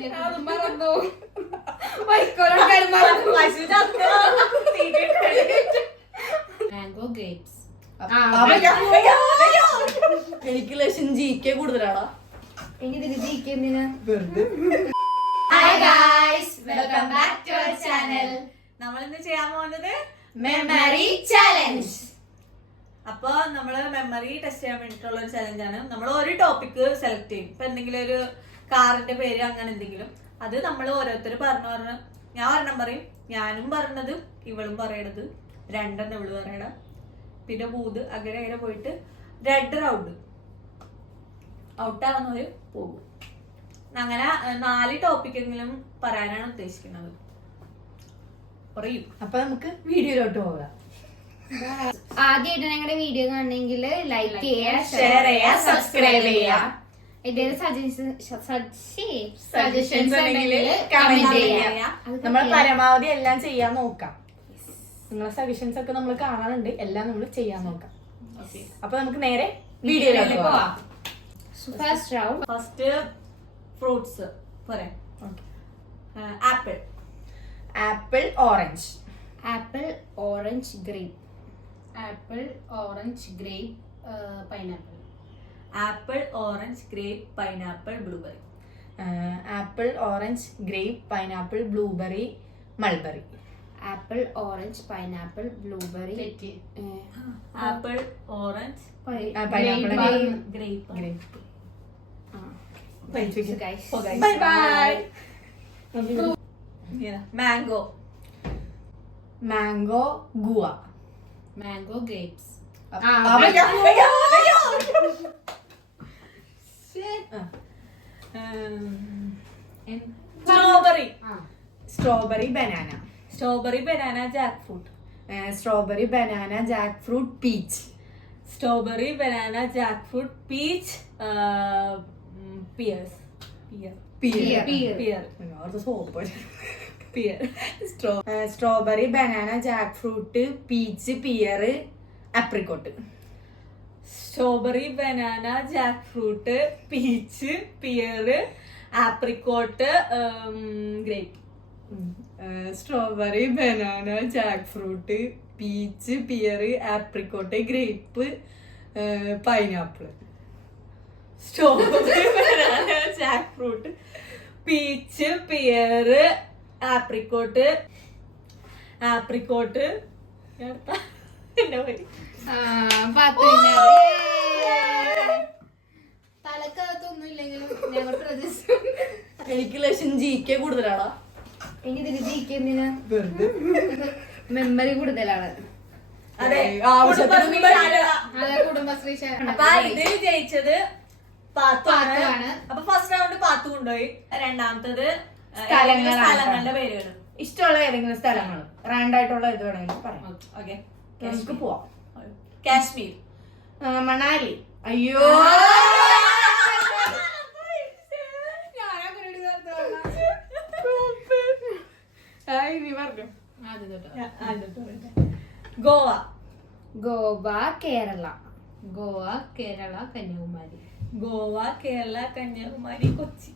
മറന്നു. Mango grapes. എനിക്ക് ലക്ഷം GK കൂടുതലാണോ? എനിക്കിതിന് GK എന്തിനാ? Hi guys, welcome back to our channel. നമ്മൾ ഇന്ന് ചെയ്യാൻ പോകുന്നത് മെമ്മറി ചാലഞ്ച്. അപ്പൊ നമ്മള് മെമ്മറി ടെസ്റ്റ് ചെയ്യാൻ വേണ്ടിട്ടുള്ള ഒരു ചലഞ്ച് ആണ്. നമ്മൾ ഒരു ടോപ്പിക് സെലക്ട് ചെയ്യും. ഇപ്പൊ എന്തെങ്കിലും ഒരു കാറിന്റെ പേര് അങ്ങനെ എന്തെങ്കിലും, അത് നമ്മൾ ഓരോരുത്തർ പറഞ്ഞ് ഞാൻ ഒരെണ്ണം പറയും, ഞാനും പറഞ്ഞത് ഇവളും പറയണത്, രണ്ടെണ്ണം ഇവള് പറയണം, പിന്നെ 3 അങ്ങനെ പോയിട്ട് 2 റൗണ്ട് ഔട്ടാവുന്നവര് പോകും. അങ്ങനെ 4 ടോപ്പിക്കെങ്കിലും പറയാനാണ് ഉദ്ദേശിക്കുന്നത്. പറയും. അപ്പൊ നമുക്ക് വീഡിയോയിലോട്ട് പോകാം. ആദ്യമായിട്ട് ഞങ്ങളുടെ വീഡിയോ കാണണമെങ്കിൽ ലൈക്ക് ചെയ്യുക, ഷെയർ ചെയ്യുക, സബ്സ്ക്രൈബ് ചെയ്യുക. എന്തെങ്കിലും സജഷൻസ് ഉണ്ടെങ്കിൽ കമന്റ് കമന്റ് ചെയ്യാം. നമ്മൾ പരമാവധി എല്ലാം ചെയ്യാൻ നോക്കാം. നിങ്ങളെ സജഷൻസ് ഒക്കെ നമ്മൾ കാണാറുണ്ട്, എല്ലാം നമ്മൾ ചെയ്യാൻ നോക്കാം. അപ്പൊ നമുക്ക് നേരെ വീഡിയോയിലോട്ട് പോവാം. First round. ഫസ്റ്റ് ഫ്രൂട്ട്സ് പറയാം. Apple, apple, orange. Apple, orange, grape. Apple, orange, grape, pineapple. Apple, orange, grape, pineapple, blueberry. Apple, orange, grape, pineapple, blueberry, mulberry. Apple, orange, pineapple, blueberry. Apple, orange, pineapple, grape. Bye bye. Mango, mango, guava. Mango, grapes. Strawberry, strawberry, banana. Strawberry, banana, jackfruit. Strawberry, banana, jackfruit, peach. Strawberry, banana, jackfruit, peach, pear. Strawberry, banana, jackfruit, peach, pear, apricot. Strawberry, banana, jackfruit, peach, pear, apricot, grape. Strawberry, banana, jackfruit, peach, pear, apricot, grape, pineapple. Strawberry, banana, jackfruit, peach, pear, apricot, എന്നെ പോയി. തലക്കകത്തൊന്നും ഇല്ലെങ്കിലും ഞങ്ങൾ പ്രതീക്ഷിച്ചു. എനിക്ക് ലക്ഷം GK കൂടുതലാണോ? എനിക്കിതിന് GK എന്തിനാ? Memory കൂടുതലാണ്. അതെ, ആവശ്യത്തിന് അതെ, കുടുംബശ്രീ അപ്പൊ ഇതിൽ ജയിച്ചത് പാത്തു ആണ്. ആണ്. അപ്പൊ ഫസ്റ്റ് റൗണ്ട് പാത്തു കൊണ്ടുപോയി. രണ്ടാമത്തത് സ്ഥലങ്ങളാണ്. സ്ഥലങ്ങളുടെ പേരുകൾ. ഇഷ്ടമുള്ള ഏതെങ്കിലും സ്ഥലങ്ങൾ റാൻഡായിട്ടുള്ള ഇത് വേണമെങ്കിൽ പറയാം. ഓക്കെ, നമുക്ക് പോവാം. കാശ്മീർ, മണാലി. അയ്യോ, നീ പറഞ്ഞു. Goa, Goa, Kerala. Goa, Kerala, Kanyakumari. Goa, Kerala, Kanyakumari, Kochi.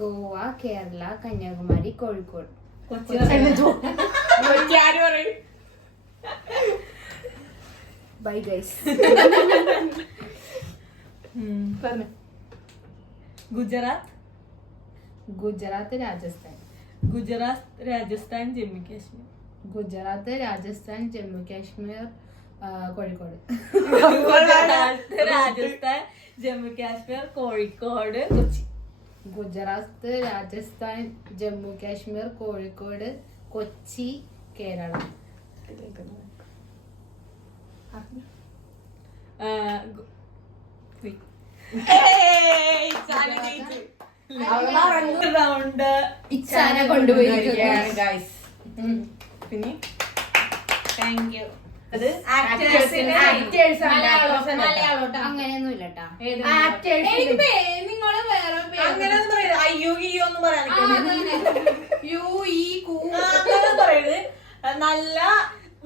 Goa, Kerala, Kanyakumari, Kozhikode. Kochi bye guys. Gujarat, Gujarat, Rajasthan. Gujarat, Rajasthan, Jammu Kashmir. Gujarat, Rajasthan, Jammu Kashmir, Kozhikode. Gujarat, Rajasthan, Jammu Kashmir, Kozhikode, Kochi. Gujarat, Rajasthan, Jammu Kashmir, Kozhikode, Kochi, Kerala. Round ഇച്ചാനെ കൊണ്ടുപോയി. പിന്നെ താങ്ക് യു. മലയാളോട്ട് അങ്ങനെയൊന്നും ഇല്ലട്ടാ. നിങ്ങള് വേറെ അങ്ങനെ പറയരുത്. അയ്യോ ഗിയോ ഒന്നും പറയാൻ യു ഈ കൂ പറയരുത്. നല്ല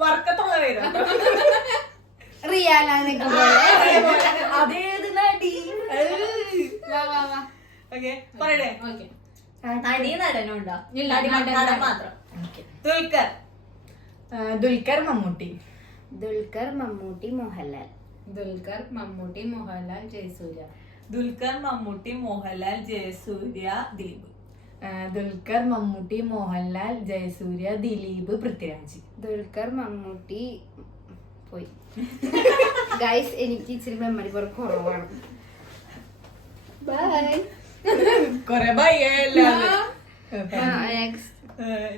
വർക്കത്തുള്ള പേര്. റിയാനൊക്കെ അതേത് നടി? ഓക്കെ പറയട്ടെ. നടി നടനും ഉണ്ടോ? ഇല്ല, നടൻ മാത്രം. ദുൽഖർ. ദുൽഖർ മമ്മൂട്ടി. ദുൽഖർ മമ്മൂട്ടി മോഹൻലാൽ. ദുൽഖർ മമ്മൂട്ടി മോഹൻലാൽ ജയസൂര്യ. ദുൽഖർ മമ്മൂട്ടി മോഹൻലാൽ ജയസൂര്യ ദിലീപ്. ദുൽഖർ മമ്മൂട്ടി മോഹൻലാൽ ജയസൂര്യ ദിലീപ് പൃഥ്വിരാജ്. ദുൽഖർ മമ്മൂട്ടി പോയി. ഗൈസ് എനിക്ക് ഇച്ചിരി മെമ്മറി കുറവാണ്. ബൈ. കൊറേ ഭയല്ല.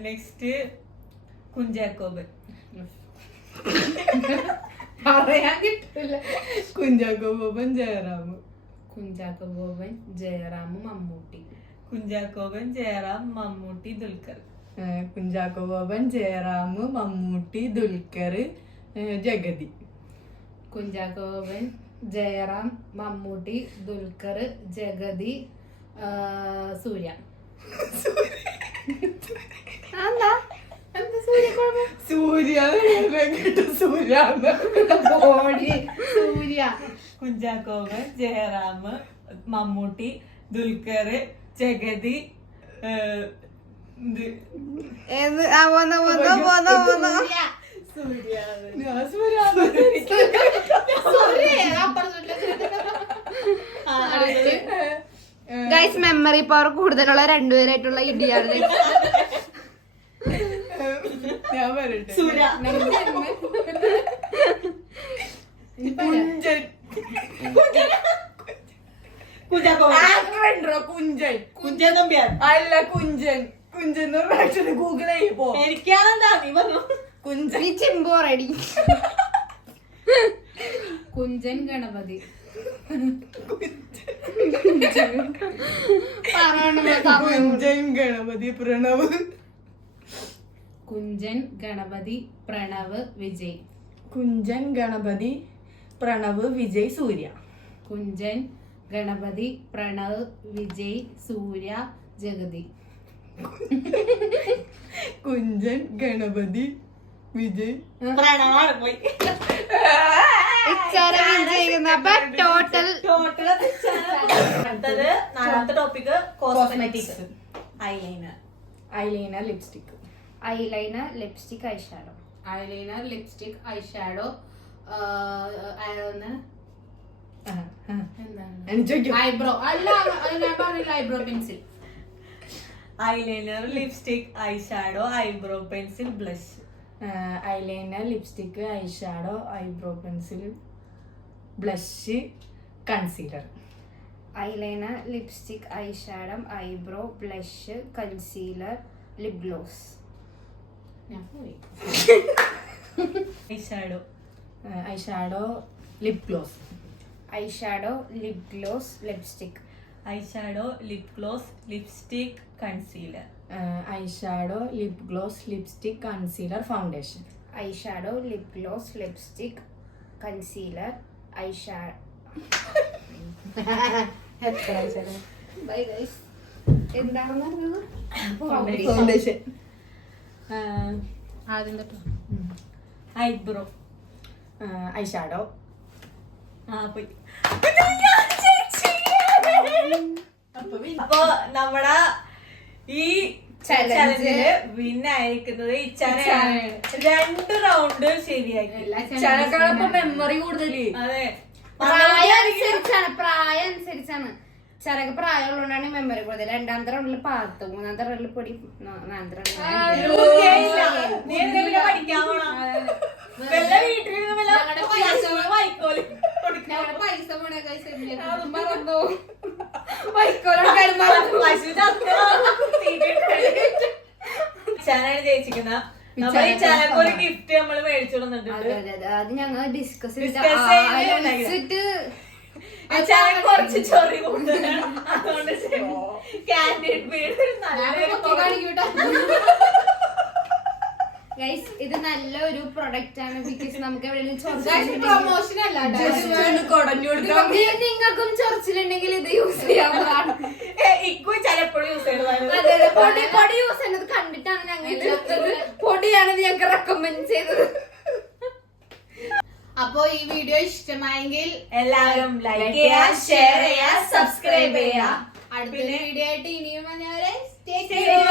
നെക്സ്റ്റ് കുഞ്ചാക്കോബൻ. പറയാൻ കിട്ടില്ല. Kunchacko Boban Jayaram. Kunchacko Boban Jayaram Mammootty. Kunchacko Boban Jayaram Mammootty Dulquer. Kunchacko Boban Jayaram Mammootty Dulquer Jagathy. Kunchacko Boban Jayaram Mammootty Dulquer Jagathy Suriya. Suriya Kunchacko Boban Jayaram Mammootty Dulquer Jagathy guys memory power കൂടുതലുള്ള രണ്ടുപേരായിട്ടുള്ള ഇടിയാണ്. ഞാൻ പറയട്ടെ. കുഞ്ചൻ നമ്പ്യാർ. അല്ല കുഞ്ചൻ. കുഞ്ചൻ ഗൂഗിൾ ചെയ്യപ്പോ എനിക്കാണെന്താ നീ പറഞ്ഞു. കുഞ്ചൻ ചിമ്പോ റെഡി. കുഞ്ചൻ ഗണപതി. കുഞ്ചൻ ഗണപതി പ്രണവ്. കുഞ്ചൻ ഗണപതി പ്രണവ് വിജയ്. കുഞ്ചൻ ഗണപതി പ്രണവ് വിജയ് സൂര്യ. കുഞ്ചൻ ഗണപതി പ്രണവ് വിജയ് സൂര്യ ജഗതി. കുഞ്ചൻ ഗണപതി വിജയ് പ്രണവാണ് പോയി. ടോട്ടൽ അടുത്തത് നാലാമത്തെ topic cosmetics. Eyeliner. Eyeliner lipstick. Eyeliner lipstick eyeshadow. Eyeliner lipstick eyeshadow eyebrow. അല്ല ഞാൻ പറഞ്ഞില്ല eyebrow pencil. Eyeliner lipstick eyeshadow eyebrow pencil blush. Eyeliner lipstick eyeshadow eyebrow pencil blush concealer. Eyeliner lipstick eyeshadow eyebrow blush concealer lip gloss. ഞാൻ പോയി. Eyeshadow. Eyeshadow lip gloss. Eyeshadow lip gloss lipstick. Eyeshadow lip gloss lipstick concealer. Eyeshadow lip gloss lipstick concealer foundation. Eyeshadow lip gloss lipstick concealer eyeshadow. Bye guys. എന്താണെന്ന് അറിയുന്നത്? Foundation. ആദ്യം തൊട്ട് eyebrow. Eyeshadow. പോയി. അപ്പൊ നമ്മടെ ഈ ചലഞ്ചില് വിൻ ആയിരിക്കുന്നത് ഇച്ചാനാണ്. 2 round ശരിയാക്കി. മെമ്മറി കൂടുതല്. അതെ, പ്രായം അനുസരിച്ചാണ്. ചരക്ക് പ്രായമുള്ളതുകൊണ്ടാണ് മെമ്മറി കൂടുതൽ. 2ാമത്തെ റൗണ്ടിൽ 10, 3ാമത്തെ റൗണ്ടിൽ പൊടി, 4ാമത്തെ റൗണ്ടിൽ പഠിക്കാൻ പോണം. വൈക്കോല് പൈസ ചാനാണ് ജയിച്ചിരിക്കുന്ന. നമ്മൾ ഈ ചാനൽ ഒരു ഗിഫ്റ്റ് നമ്മൾ മേടിച്ചു കൊടുത്തിട്ടുണ്ട്. അത് ഞങ്ങൾ ഡിസ്കസ് ചെയ്തിട്ട് ചാനൽ കുറച്ച് ചൊറി കൂടുതലാണ്. അതുകൊണ്ട് കാൻഡിഡ് വീട് ഗൈസ് ഇത് നല്ലൊരു പ്രൊഡക്റ്റ് ആണ്. ബിക്കോസ് നമുക്ക് എവിടെയെങ്കിലും നിങ്ങൾക്കും ചൊറിച്ചിലുണ്ടെങ്കിൽ ഇത് യൂസ് ചെയ്യാവുന്നതാണ്. ചിലപ്പോഴും യൂസ് ചെയ്യുന്നത് പൊടി യൂസ് ചെയ്യുന്നത് കണ്ടിട്ടാണ് ഞങ്ങൾ പൊടിയാണ് ഞങ്ങൾക്ക് റെക്കമെൻഡ് ചെയ്തത്. അപ്പൊ ഈ വീഡിയോ ഇഷ്ടമായെങ്കിൽ എല്ലാവരും ലൈക്ക് ചെയ്യാ, ഷെയർ ചെയ്യാ, സബ്സ്ക്രൈബ് ചെയ്യാ. അടുത്ത വീഡിയോ ആയിട്ട് ഇനിയും വന്നവരെ stay Stay tuned.